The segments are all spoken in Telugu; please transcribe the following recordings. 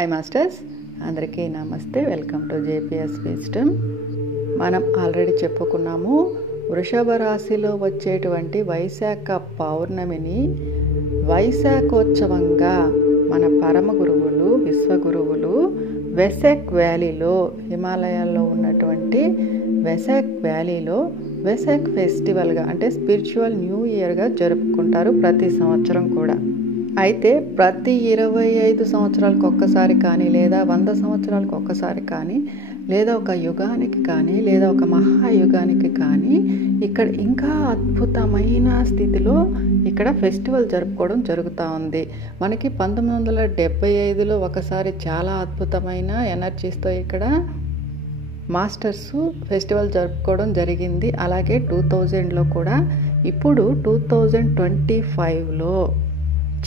హాయ్ మాస్టర్స్, అందరికీ నమస్తే. Welcome to JPS wisdom. మనం ఆల్రెడీ చెప్పుకున్నాము, వృషభ రాశిలో వచ్చేటువంటి వైశాఖ పౌర్ణమిని వైశాఖోత్సవంగా మన పరమ గురువులు, విశ్వగురువులు వెసక్ వ్యాలీలో, హిమాలయాల్లో ఉన్నటువంటి వెసక్ వ్యాలీలో వెసక్ ఫెస్టివల్గా అంటే స్పిరిచువల్ న్యూ ఇయర్గా జరుపుకుంటారు ప్రతి సంవత్సరం కూడా. అయితే ప్రతి 25 సంవత్సరాలకు ఒక్కసారి కానీ, లేదా 100 సంవత్సరాలకు ఒక్కసారి కానీ, లేదా ఒక యుగానికి కానీ, లేదా ఒక మహాయుగానికి కానీ ఇక్కడ ఇంకా అద్భుతమైన స్థితిలో ఇక్కడ ఫెస్టివల్ జరుపుకోవడం జరుగుతూ ఉంది. మనకి 1975లో ఒకసారి చాలా అద్భుతమైన ఎనర్జీస్తో ఇక్కడ మాస్టర్స్ ఫెస్టివల్ జరుపుకోవడం జరిగింది. అలాగే 2000లో కూడా. ఇప్పుడు 2025లో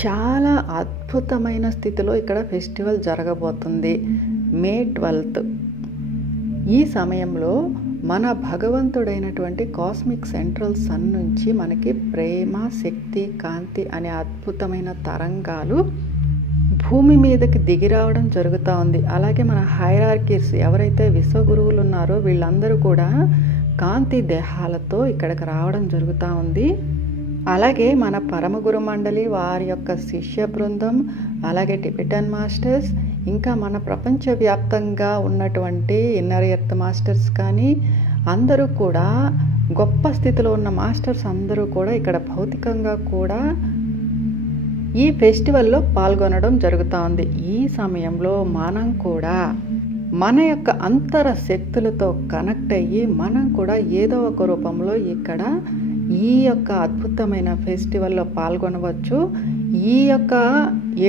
చాలా అద్భుతమైన స్థితిలో ఇక్కడ ఫెస్టివల్ జరగబోతుంది. మే 12th. ఈ సమయంలో మన భగవంతుడైనటువంటి కాస్మిక్ సెంట్రల్ సన్ నుంచి మనకి ప్రేమ, శక్తి, కాంతి అనే అద్భుతమైన తరంగాలు భూమి మీదకి దిగి రావడం జరుగుతూ ఉంది. అలాగే మన హైరార్కీస్ ఎవరైతే విశ్వగురువులు ఉన్నారో వీళ్ళందరూ కూడా కాంతి దేహాలతో ఇక్కడికి రావడం జరుగుతూ ఉంది. అలాగే మన పరమగురు మండలి, వారి యొక్క శిష్య బృందం, అలాగే టిబెటన్ మాస్టర్స్, ఇంకా మన ప్రపంచవ్యాప్తంగా ఉన్నటువంటి ఇన్నర్ ఎర్త్ మాస్టర్స్ కానీ అందరూ కూడా, గొప్ప స్థితిలో ఉన్న మాస్టర్స్ అందరూ కూడా ఇక్కడ భౌతికంగా కూడా ఈ ఫెస్టివల్లో పాల్గొనడం జరుగుతూ ఉంది. ఈ సమయంలో మనం కూడా మన యొక్క అంతర శక్తులతో కనెక్ట్ అయ్యి మనం కూడా ఏదో ఒక రూపంలో ఇక్కడ ఈ యొక్క అద్భుతమైన ఫెస్టివల్లో పాల్గొనవచ్చు. ఈ యొక్క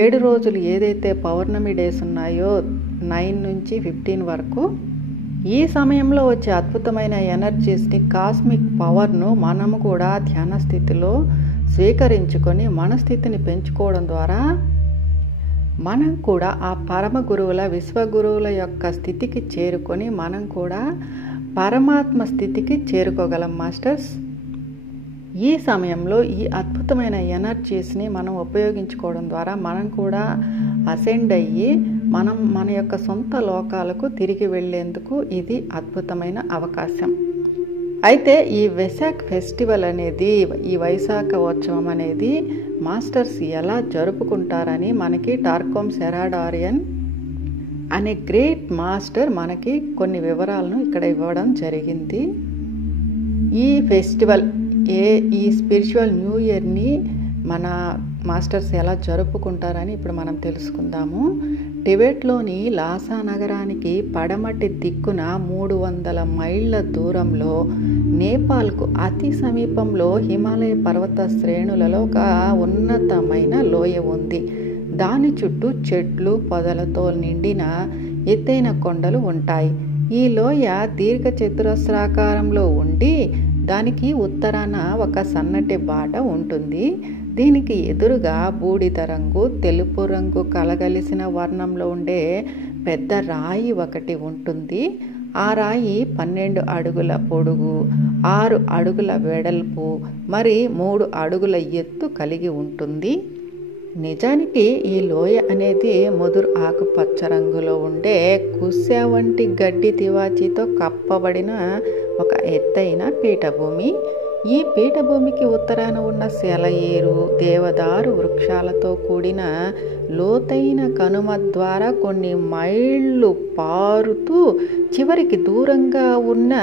7 రోజులు ఏదైతే పౌర్ణమి డేస్ ఉన్నాయో 9 నుంచి 15 వరకు, ఈ సమయంలో వచ్చే అద్భుతమైన ఎనర్జీస్ని, కాస్మిక్ పవర్ను మనము కూడా ధ్యాన స్థితిలో స్వీకరించుకొని మన స్థితిని పెంచుకోవడం ద్వారా మనం కూడా ఆ పరమ గురువుల, విశ్వగురువుల యొక్క స్థితికి చేరుకొని మనం కూడా పరమాత్మ స్థితికి చేరుకోగలం మాస్టర్స్. ఈ సమయంలో ఈ అద్భుతమైన ఎనర్జీస్ని మనం ఉపయోగించుకోవడం ద్వారా మనం కూడా అసెండ్ అయ్యి మన యొక్క సొంత లోకాలకు తిరిగి వెళ్ళేందుకు ఇది అద్భుతమైన అవకాశం. అయితే ఈ వెసాక్ ఫెస్టివల్ అనేది, ఈ వైశాఖ ఉత్సవం అనేది మాస్టర్స్ ఎలా జరుపుకుంటారని మనకి టార్కోమ్ సెరాడారియన్ అనే గ్రేట్ మాస్టర్ మనకి కొన్ని వివరాలను ఇక్కడ ఇవ్వడం జరిగింది. ఈ ఫెస్టివల్ ఈ స్పిరిచువల్ న్యూ ఇయర్ని మన మాస్టర్స్ ఎలా జరుపుకుంటారని ఇప్పుడు మనం తెలుసుకుందాము. టిబెట్లోని లాసా నగరానికి పడమటి దిక్కున 300 మైళ్ళ దూరంలో, నేపాల్కు అతి సమీపంలో హిమాలయ పర్వత శ్రేణులలో ఒక ఉన్నతమైన లోయ ఉంది. దాని చుట్టూ చెట్లు, పొదలతో నిండిన ఎత్తైన కొండలు ఉంటాయి. ఈ లోయ దీర్ఘ చతురస్రాకారంలో ఉండి దానికి ఉత్తరాన ఒక సన్నటి బాట ఉంటుంది. దీనికి ఎదురుగా బూడిద రంగు, తెలుపు రంగు కలగలిసిన వర్ణంలో ఉండే పెద్ద రాయి ఒకటి ఉంటుంది. ఆ రాయి 12 అడుగుల పొడుగు, 6 అడుగుల వెడల్పు, మరి 3 అడుగుల ఎత్తు కలిగి ఉంటుంది. నిజానికి ఈ లోయ అనేది ముదురు ఆకుపచ్చ రంగులో ఉండే కుస్స వంటి గడ్డి తివాచీతో కప్పబడిన ఒక ఎత్తైన పీఠభూమి. ఈ పీఠభూమికి ఉత్తరాన ఉన్న సెలయేరు, దేవదారు వృక్షాలతో కూడిన లోతైన కనుమ ద్వారా కొన్ని మైళ్ళు పారుతూ చివరికి దూరంగా ఉన్న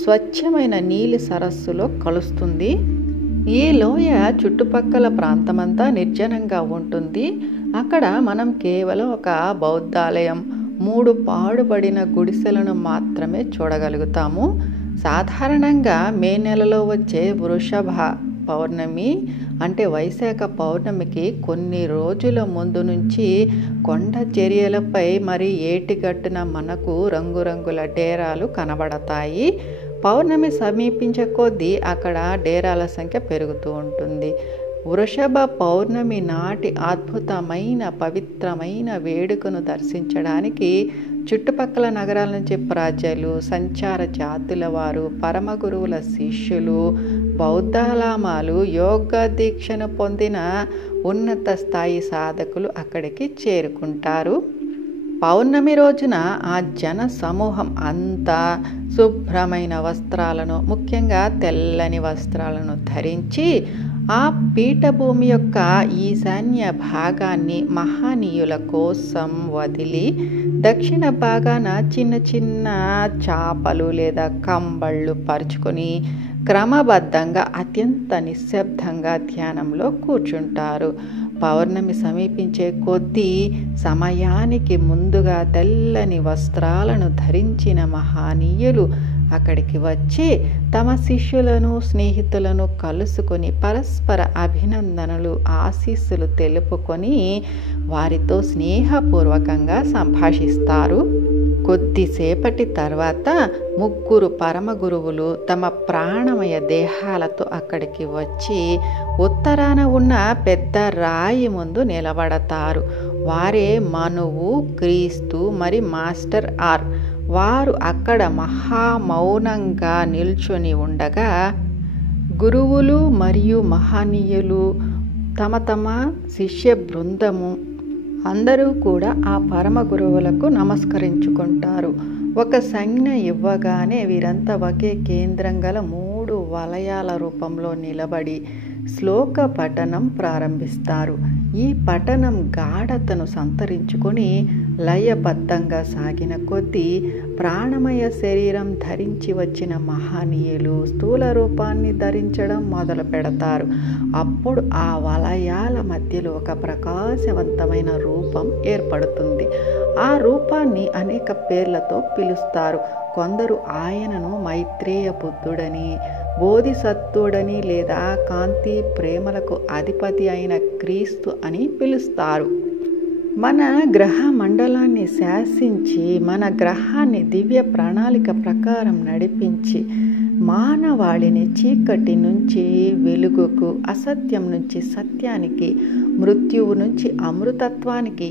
స్వచ్ఛమైన నీలి సరస్సులో కలుస్తుంది. ఈ లోయ చుట్టుపక్కల ప్రాంతమంతా నిర్జనంగా ఉంటుంది. అక్కడ మనం కేవలం ఒక బౌద్ధాలయం, 3 పాడుబడిన గుడిసెలను మాత్రమే చూడగలుగుతాము. సాధారణంగా మే నెలలో వచ్చే వృషభ పౌర్ణమి అంటే వైశాఖ పౌర్ణమికి కొన్ని రోజుల ముందు నుంచి కొండ చర్యలపై మరి ఏటిగట్టున మనకు రంగురంగుల డేరాలు కనబడతాయి. పౌర్ణమి సమీపించే కొద్దీ అక్కడ డేరాల సంఖ్య పెరుగుతూ ఉంటుంది. వృషభ పౌర్ణమి నాటి అద్భుతమైన పవిత్రమైన వేడుకను దర్శించడానికి చుట్టుపక్కల నగరాల నుంచి ప్రజలు, సంచార జాతుల వారు, పరమ గురువుల శిష్యులు, బౌద్ధాలామాలు, యోగా దీక్షను పొందిన ఉన్నత స్థాయి సాధకులు అక్కడికి చేరుకుంటారు. పౌర్ణమి రోజున ఆ జన సమూహం అంతా శుభ్రమైన వస్త్రాలను, ముఖ్యంగా తెల్లని వస్త్రాలను ధరించి ఆ పీఠభూమి యొక్క ఈశాన్య భాగాన్ని మహనీయుల కోసం వదిలి దక్షిణ భాగాన చిన్న చిన్న చాపలు లేదా కంబళ్ళు పరుచుకొని క్రమబద్ధంగా అత్యంత నిశ్శబ్దంగా ధ్యానంలో కూర్చుంటారు. పౌర్ణమి సమీపించే కొద్దీ సమయానికి ముందుగా తెల్లని వస్త్రాలను ధరించిన మహనీయులు అక్కడికి వచ్చి తమ శిష్యులను, స్నేహితులను కలుసుకొని పరస్పర అభినందనలు, ఆశీస్సులు తెలుపుకొని వారితో స్నేహపూర్వకంగా సంభాషిస్తారు. కొద్దిసేపటి తర్వాత 3 పరమ గురువులు తమ ప్రాణమయ దేహాలతో అక్కడికి వచ్చి ఉత్తరాన ఉన్న పెద్ద రాయి ముందు నిలబడతారు. వారే మనువు, క్రీస్తు మరి మాస్టర్ ఆర్. వారు అక్కడ మహామౌనంగా నిల్చొని ఉండగా గురువులు మరియు మహనీయులు తమ తమ శిష్య బృందము అందరూ కూడా ఆ పరమ గురువులకు నమస్కరించుకుంటారు. ఒక సంజ్ఞ ఇవ్వగానే వీరంతా ఒకే కేంద్రం గల 3 వలయాల రూపంలో నిలబడి శ్లోక పఠనం ప్రారంభిస్తారు. ఈ పఠనం గాఢతను సంతరించుకొని లయబద్ధంగా సాగిన కొద్దీ ప్రాణమయ శరీరం ధరించి వచ్చిన మహనీయులు స్థూల రూపాన్ని ధరించడం మొదలు పెడతారు. అప్పుడు ఆ వలయాల మధ్యలో ఒక ప్రకాశవంతమైన రూపం ఏర్పడుతుంది. ఆ రూపాన్ని అనేక పేర్లతో పిలుస్తారు. కొందరు ఆయనను మైత్రేయ బుద్ధుడని, బోధిసత్వుడని లేదా కాంతి ప్రేమలకు అధిపతి అయిన క్రీస్తు అని పిలుస్తారు. మన గ్రహ మండలాన్ని శాసించి మన గ్రహాన్ని దివ్య ప్రణాళిక ప్రకారం నడిపించి మానవాళిని చీకటి నుంచి వెలుగుకు, అసత్యం నుంచి సత్యానికి, మృత్యువు నుంచి అమృతత్వానికి,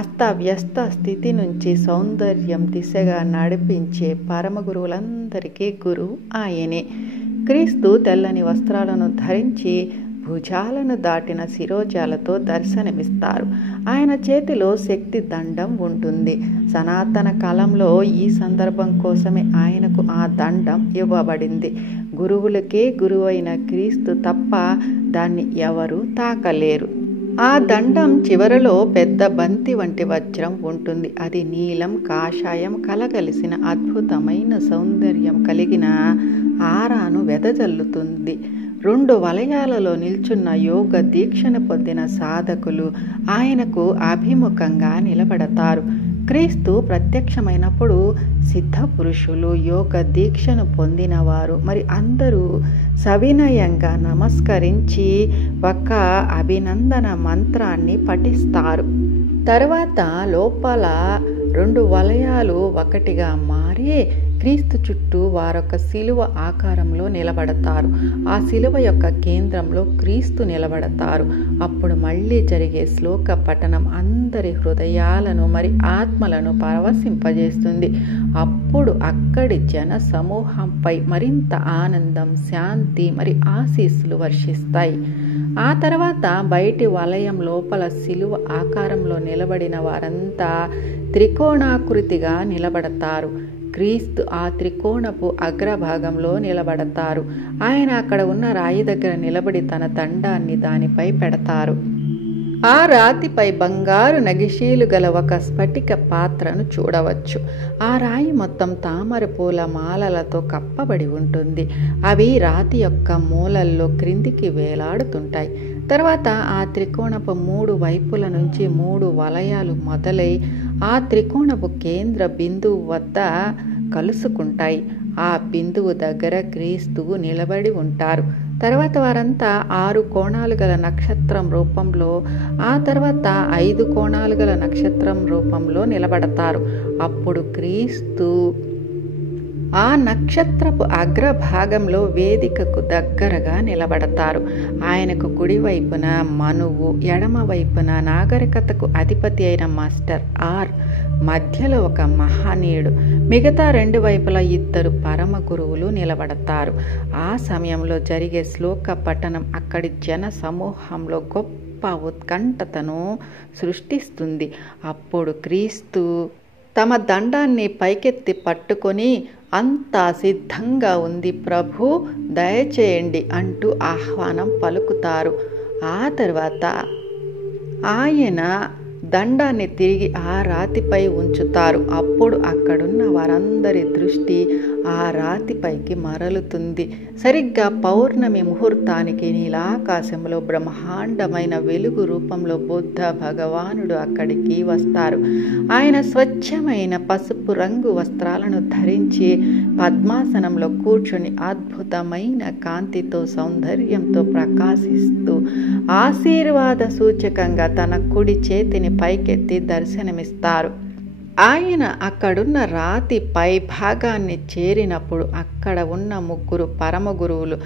అస్తవ్యస్త స్థితి నుంచి సౌందర్యం దిశగా నడిపించే పరమ గురువులందరికీ గురువు ఆయనే. క్రీస్తు తెల్లని వస్త్రాలను ధరించి భుజాలను దాటిన శిరోజాలతో దర్శనమిస్తారు. ఆయన చేతిలో శక్తి దండం ఉంటుంది. సనాతన కాలంలో ఈ సందర్భం కోసమే ఆయనకు ఆ దండం ఇవ్వబడింది. గురువులకే గురువైన క్రీస్తు తప్ప దాన్ని ఎవరూ తాకలేరు. ఆ దండం చివరలో పెద్ద బంతి వంటి వజ్రం ఉంటుంది. అది నీలం, కాషాయం కలగలిసిన అద్భుతమైన సౌందర్యం కలిగిన ఆరాను వెదజల్లుతుంది. 2 వలయాలలో నిల్చున్న యోగ దీక్షను పొందిన సాధకులు ఆయనకు అభిముఖంగా నిలబడతారు. క్రీస్తు ప్రత్యక్షమైనప్పుడు సిద్ధ పురుషులు, యోగ దీక్షను పొందిన వారు మరి అందరూ సవినయంగా నమస్కరించి ఒక అభినందన మంత్రాన్ని పఠిస్తారు. తర్వాత లోపల 2 వలయాలు ఒకటిగా మారి క్రీస్తు చుట్టూ వారొక శిలువ ఆకారంలో నిలబడతారు. ఆ శిలువ యొక్క కేంద్రంలో క్రీస్తు నిలబడతారు. అప్పుడు మళ్ళీ జరిగే శ్లోక పఠనం అందరి హృదయాలను మరి ఆత్మలను పరవశింపజేస్తుంది. అప్పుడు అక్కడి జన సమూహంపై మరింత ఆనందం, శాంతి మరి ఆశీస్సులు వర్షిస్తాయి. ఆ తర్వాత బయటి వలయం లోపల శిలువ ఆకారంలో నిలబడిన వారంతా త్రికోణాకృతిగా నిలబడతారు. క్రీస్తు ఆ త్రికోణపు అగ్రభాగంలో నిలబడతారు. ఆయన అక్కడ ఉన్న రాయి దగ్గర నిలబడి తన దండాన్ని దానిపై పెడతారు. ఆ రాతిపై బంగారు నగిశీలు గల ఒక స్ఫటిక పాత్రను చూడవచ్చు. ఆ రాయి మొత్తం తామర పూల మాలలతో కప్పబడి ఉంటుంది. అవి రాతి యొక్క మూలల్లో క్రిందికి వేలాడుతుంటాయి. తర్వాత ఆ త్రికోణపు 3 వైపుల నుంచి 3 వలయాలు మొదలై ఆ త్రికోణపు కేంద్ర బిందువు వద్ద కలుసుకుంటాయి. ఆ బిందువు దగ్గర క్రీస్తువు నిలబడి ఉంటారు. తర్వాత వారంతా 6 కోణాలు గల నక్షత్రం రూపంలో, ఆ తర్వాత 5 కోణాలు గల నక్షత్రం రూపంలో నిలబడతారు. అప్పుడు క్రీస్తు ఆ నక్షత్రపు అగ్రభాగంలో వేదికకు దగ్గరగా నిలబడతారు. ఆయనకు కుడివైపున మనువు, ఎడమ వైపున నాగరికతకు అధిపతి అయిన మాస్టర్ ఆర్, మధ్యలో ఒక మహనీయుడు, మిగతా 2 వైపులా 2 పరమ గురువులు నిలబడతారు. ఆ సమయంలో జరిగే శ్లోక పఠనం అక్కడి జన సమూహంలో గొప్ప గొప్ప ఉత్కంఠతను సృష్టిస్తుంది. అప్పుడు క్రీస్తు తమ దండాన్ని పైకెత్తి పట్టుకొని, అంతా సిద్ధంగా ఉంది ప్రభు, దయచేయండి అంటూ ఆహ్వానం పలుకుతారు. ఆ తర్వాత ఆయన దండాన్ని తిరిగి ఆ రాతిపై ఉంచుతారు. అప్పుడు అక్కడున్న వారందరి దృష్టి ఆ రాతిపైకి మరలుతుంది. సరిగ్గా పౌర్ణమి ముహూర్తానికి నీలాకాశంలో బ్రహ్మాండమైన వెలుగు రూపంలో బుద్ధ భగవానుడు అక్కడికి వస్తారు. ఆయన స్వచ్ఛమైన పసుపు రంగు వస్త్రాలను ధరించి పద్మాసనంలో కూర్చుని అద్భుతమైన కాంతితో, సౌందర్యంతో ప్రకాశిస్తూ ఆశీర్వాద సూచకంగా తన కుడి చేతిని పైకెత్తి దర్శనమిస్తారు. ఆయన అక్కడున్న రాతి పై భాగాన్ని చేరినప్పుడు అక్కడ ఉన్న 3 పరమ గురువులు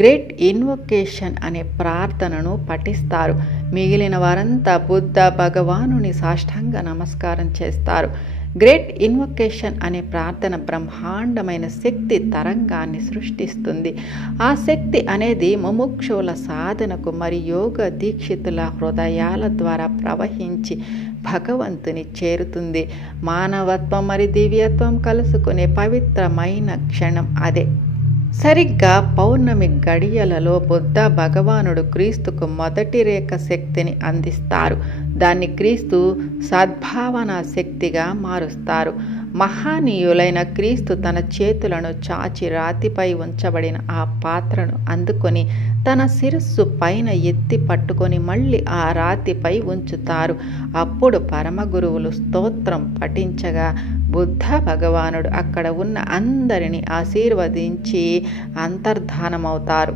గ్రేట్ ఇన్వొకేషన్ అనే ప్రార్థనను పఠిస్తారు. మిగిలిన వారంతా బుద్ధ భగవానుని సాష్టాంగ నమస్కారం చేస్తారు. గ్రేట్ ఇన్వొకేషన్ అనే ప్రార్థన బ్రహ్మాండమైన శక్తి తరంగాన్ని సృష్టిస్తుంది. ఆ శక్తి అనేది ముముక్షువుల సాధనకు మరి యోగ దీక్షితుల హృదయాల ద్వారా ప్రవహించి భగవంతుని చేరుతుంది. మానవత్వం మరి దివ్యత్వం కలుసుకునే పవిత్రమైన క్షణం అదే. సరిగ్గా పౌర్ణమి గడియలలో బుద్ధ భగవానుడు క్రీస్తుకు మొదటి రేఖ శక్తిని అందిస్తారు. దాన్ని క్రీస్తు సద్భావన శక్తిగా మారుస్తారు. మహానీయులైన క్రీస్తు తన చేతులను చాచి రాతిపై ఉంచబడిన ఆ పాత్రను అందుకొని తన శిరస్సు పైన ఎత్తి పట్టుకొని మళ్ళీ ఆ రాతిపై ఉంచుతారు. అప్పుడు పరమగురువులు స్తోత్రం పఠించగా బుద్ధ భగవానుడు అక్కడ ఉన్న అందరినీ ఆశీర్వదించి అంతర్ధానమవుతారు.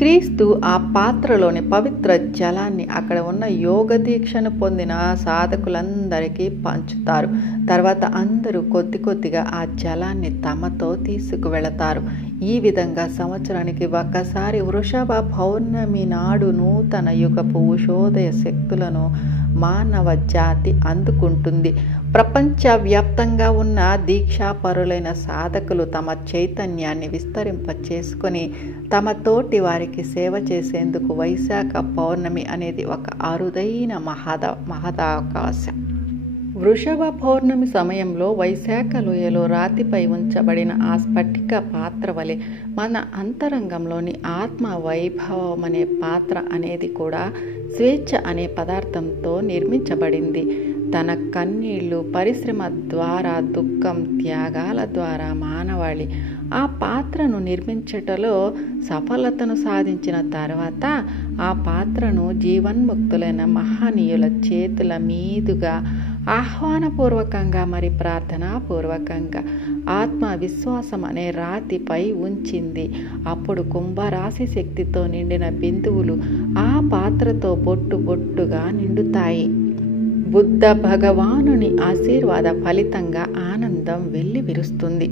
క్రీస్తు ఆ పాత్రలోని పవిత్ర జలాన్ని అక్కడ ఉన్న యోగ దీక్షను పొందిన సాధకులందరికీ పంచుతారు. తర్వాత అందరూ కొద్ది కొద్దిగా ఆ జలాన్ని తమతో తీసుకువెళతారు. ఈ విధంగా సంవత్సరానికి ఒక్కసారి వృషభ పౌర్ణమి నాడు నూతన యుగపు ఉషోదయ శక్తులను మానవ జాతి అందుకుంటుంది. ప్రపంచవ్యాప్తంగా ఉన్న దీక్షాపరులైన సాధకులు తమ చైతన్యాన్ని విస్తరింప చేసుకొని తమ తోటి వారికి సేవ చేసేందుకు వైశాఖ పౌర్ణమి అనేది ఒక అరుదైన మహదావకాశం. వృషభ పౌర్ణమి సమయంలో వైశాఖ లోయలో రాతిపై ఉంచబడిన ఆ స్ఫటిక పాత్ర వలె మన అంతరంగంలోని ఆత్మ వైభవం అనే పాత్ర అనేది కూడా స్వేచ్ఛ అనే పదార్థంతో నిర్మించబడింది. తన కన్నీళ్లు, పరిశ్రమ ద్వారా, దుఃఖం, త్యాగాల ద్వారా మానవాళి ఆ పాత్రను నిర్మించటలో సఫలతను సాధించిన తర్వాత ఆ పాత్రను జీవన్ముక్తులైన మహనీయుల చేతుల మీదుగా ఆహ్వానపూర్వకంగా మరి ప్రార్థనాపూర్వకంగా ఆత్మవిశ్వాసం అనే రాతిపై ఉంచింది. అప్పుడు కుంభరాశి శక్తితో నిండిన బిందువులు ఆ పాత్రతో బొట్టు బొట్టుగా నిండుతాయి. బుద్ధ భగవానుని ఆశీర్వాద ఫలితంగా ఆనందం వెల్లివిరుస్తుంది.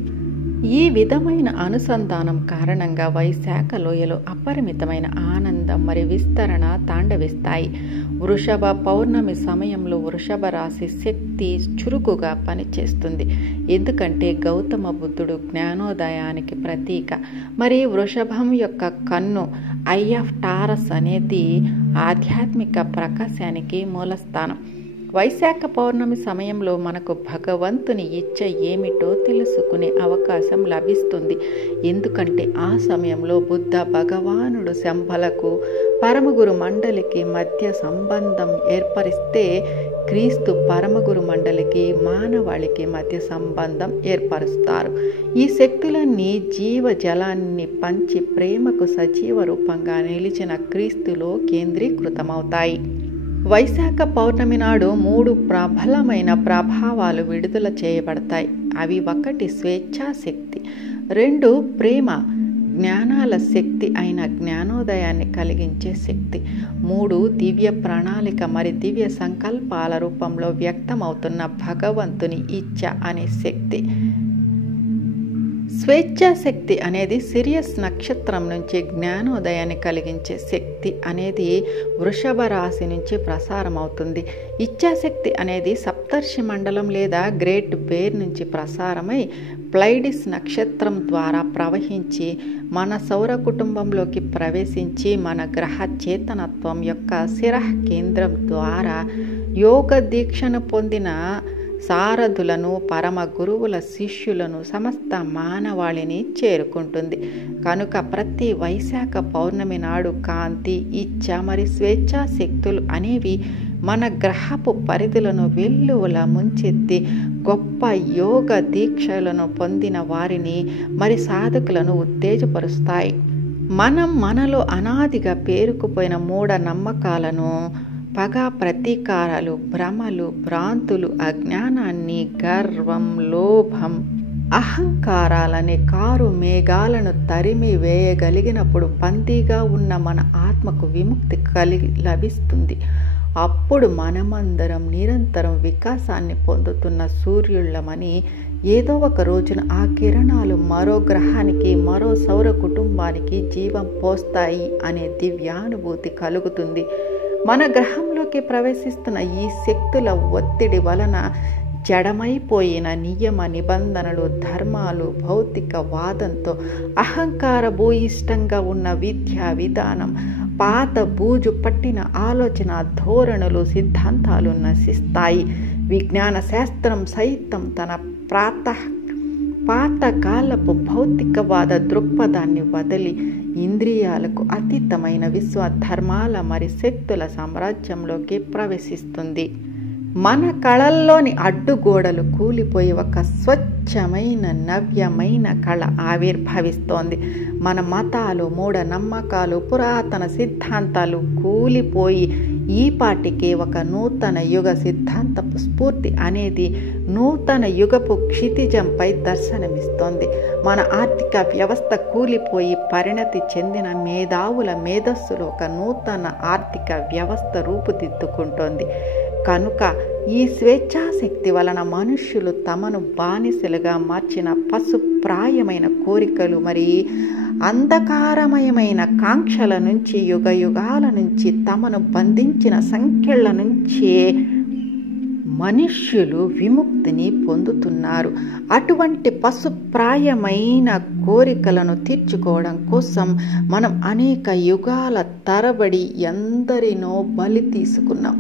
ఈ విధమైన అనుసంధానం కారణంగా వైశాఖ లోయలో అపరిమితమైన ఆనందం మరి విస్తరణ తాండవిస్తాయి. వృషభ పౌర్ణమి సమయంలో వృషభ రాశి శక్తి చురుకుగా పనిచేస్తుంది. ఎందుకంటే గౌతమ బుద్ధుడు జ్ఞానోదయానికి ప్రతీక. మరి వృషభం యొక్క కన్ను ఐ ఆఫ్ టారస్ అనేది ఆధ్యాత్మిక ప్రకాశానికి మూలస్థానం. వైశాఖ పౌర్ణమి సమయంలో మనకు భగవంతుని ఇచ్చ ఏమిటో తెలుసుకునే అవకాశం లభిస్తుంది. ఎందుకంటే ఆ సమయంలో బుద్ధ భగవానుడు శంభలకు పరమగురు మండలికి మధ్య సంబంధం ఏర్పరిస్తే క్రీస్తు పరమగురు మండలికి మానవాళికి మధ్య సంబంధం ఏర్పరుస్తారు. ఈ శక్తులన్నీ జీవజలాన్ని పంచి ప్రేమకు సజీవ రూపంగా నిలిచిన క్రీస్తులో కేంద్రీకృతమవుతాయి. వైశాఖ పౌర్ణమి నాడు 3 ప్రబలమైన ప్రభావాలు విడుదల చేయబడతాయి. అవి 1 స్వేచ్ఛాశక్తి, 2 ప్రేమ జ్ఞానాల శక్తి అయిన జ్ఞానోదయాన్ని కలిగించే శక్తి, 3 దివ్య ప్రణాళిక మరి దివ్య సంకల్పాల రూపంలో వ్యక్తమవుతున్న భగవంతుని ఇచ్చ అనే శక్తి. స్వేచ్ఛాశక్తి అనేది సిరియస్ నక్షత్రం నుంచి జ్ఞానోదయాన్ని కలిగించే శక్తి అనేది వృషభ రాశి నుంచి ప్రసారం అవుతుంది. ఇచ్ఛాశక్తి అనేది సప్త సప్తర్షి మండలం లేదా గ్రేట్ బేర్ నుంచి ప్రసారమై ప్లైడిస్ నక్షత్రం ద్వారా ప్రవహించి మన సౌర కుటుంబంలోకి ప్రవేశించి మన గ్రహ చేతనత్వం యొక్క శిరః కేంద్రం ద్వారా యోగ దీక్షను పొందిన సారథులను, పరమ గురువుల శిష్యులను, సమస్త మానవాళిని చేరుకుంటుంది. కనుక ప్రతి వైశాఖ పౌర్ణమి నాడు కాంతి, ఇచ్ఛ మరి స్వేచ్ఛా శక్తులు అనేవి మన గ్రహపు పరిధులను వెల్లువలా ముంచెత్తి గొప్ప యోగ దీక్షలను పొందిన వారిని మరి సాధకులను ఉత్తేజపరుస్తాయి. మనలో అనాదిగా పేరుకుపోయిన మూఢ నమ్మకాలను, పగ, ప్రతీకారాలు, భ్రమలు, భ్రాంతులు, అజ్ఞానాన్ని, గర్వం, లోభం, అహంకారాలనే కారు మేఘాలను తరిమి వేయగలిగినప్పుడు బందీగా ఉన్న మన ఆత్మకు విముక్తి లభిస్తుంది. అప్పుడు మనమందరం నిరంతరం వికాసాన్ని పొందుతున్న సూర్యుళ్ళమని, ఏదో ఒక రోజున ఆ కిరణాలు మరో గ్రహానికి, మరో సౌర కుటుంబానికి జీవం పోస్తాయి అనే దివ్యానుభూతి కలుగుతుంది. మన గ్రహంలోకి ప్రవేశిస్తున్న ఈ శక్తుల ఒత్తిడి వలన జడమైపోయిన నియమ నిబంధనలు, ధర్మాలు, భౌతిక వాదంతో అహంకార భూయిష్టంగా ఉన్న విద్యా విధానం, పాత బూజు పట్టిన ఆలోచన ధోరణులు, సిద్ధాంతాలు నశిస్తాయి. విజ్ఞాన శాస్త్రం సైతం తన పాతకాలపు భౌతికవాద దృక్పథాన్ని వదిలి ఇంద్రియాలకు అతీతమైన విశ్వ ధర్మాల మరి శక్తుల సామ్రాజ్యంలోకి ప్రవేశిస్తుంది. మన కళల్లోని అడ్డుగోడలు కూలిపోయి ఒక స్వచ్ఛమైన నవ్యమైన కళ ఆవిర్భవిస్తోంది. మన మతాలు, మూఢ నమ్మకాలు, పురాతన సిద్ధాంతాలు కూలిపోయి ఈపాటికే ఒక నూతన యుగ సిద్ధాంతపు స్ఫూర్తి అనేది నూతన యుగపు క్షితిజంపై దర్శనమిస్తోంది. మన ఆర్థిక వ్యవస్థ కూలిపోయి పరిణతి చెందిన మేధావుల మేధస్సులో ఒక నూతన ఆర్థిక వ్యవస్థ రూపుదిద్దుకుంటోంది. కనుక ఈ స్వేచ్ఛాశక్తి వలన మనుష్యులు తమను బానిసలుగా మార్చిన పశుప్రాయమైన కోరికలు మరి అంధకారమయమైన కాంక్షల నుంచి, యుగ యుగాల నుంచి తమను బంధించిన సంఖ్యల నుంచి మనుష్యులు విముక్తిని పొందుతున్నారు. అటువంటి పశుప్రాయమైన కోరికలను తీర్చుకోవడం కోసం మనం అనేక యుగాల తరబడి ఎందరినో బలి తీసుకున్నాం,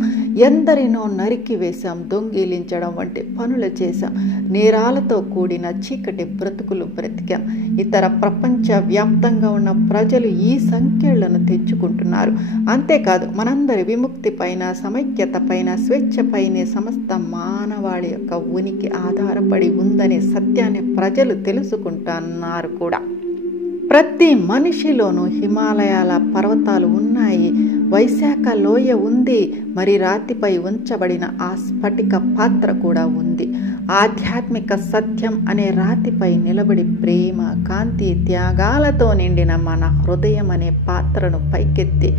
ఎందరినో నరికి వేశాం, దొంగిలించడం వంటి పనులు చేశాం, నేరాలతో కూడిన చీకటి బ్రతుకులు బ్రతికాం. ఇతర ప్రపంచ వ్యాప్తంగా ఉన్న ప్రజలు ఈ సంఖ్యలను తెచ్చుకుంటున్నారు. అంతేకాదు, మనందరి విముక్తి పైన, సమైక్యత పైన, స్వేచ్ఛ పైనే సమస్త మానవాళి యొక్క ఉనికి ఆధారపడి ఉందనే సత్యాన్ని ప్రజలు తెలుసుకుంటున్నారు కూడా. ప్రతి మనిషిలోనూ హిమాలయాల పర్వతాలు ఉన్నాయి, వైశాఖ లోయ ఉంది, మరి రాతిపై ఉంచబడిన ఆ స్ఫటిక పాత్ర కూడా ఉంది. ఆధ్యాత్మిక సత్యం అనే రాతిపై నిలబడి ప్రేమ, కాంతి, త్యాగాలతో నిండిన మన హృదయం అనే పాత్రను పైకెత్తి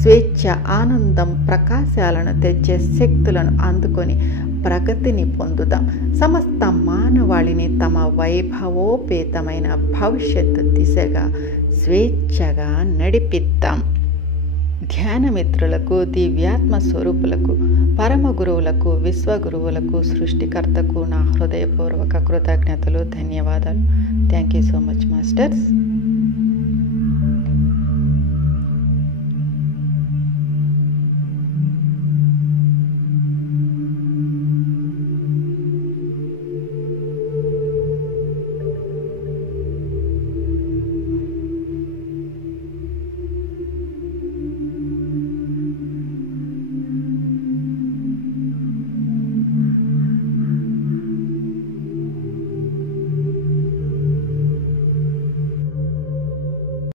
స్వేచ్ఛ, ఆనందం, ప్రకాశాలను తెచ్చే శక్తులను అందుకొని ప్రగతిని పొందుదాం. సమస్త మానవాళిని తమ వైభవోపేతమైన భవిష్యత్తు దిశగా స్వేచ్ఛగా నడిపిద్దాం. ధ్యానమిత్రులకు, దివ్యాత్మ స్వరూపులకు, పరమ గురువులకు, విశ్వగురువులకు, సృష్టికర్తకు నా హృదయపూర్వక కృతజ్ఞతలు, ధన్యవాదాలు. Thank you so much masters.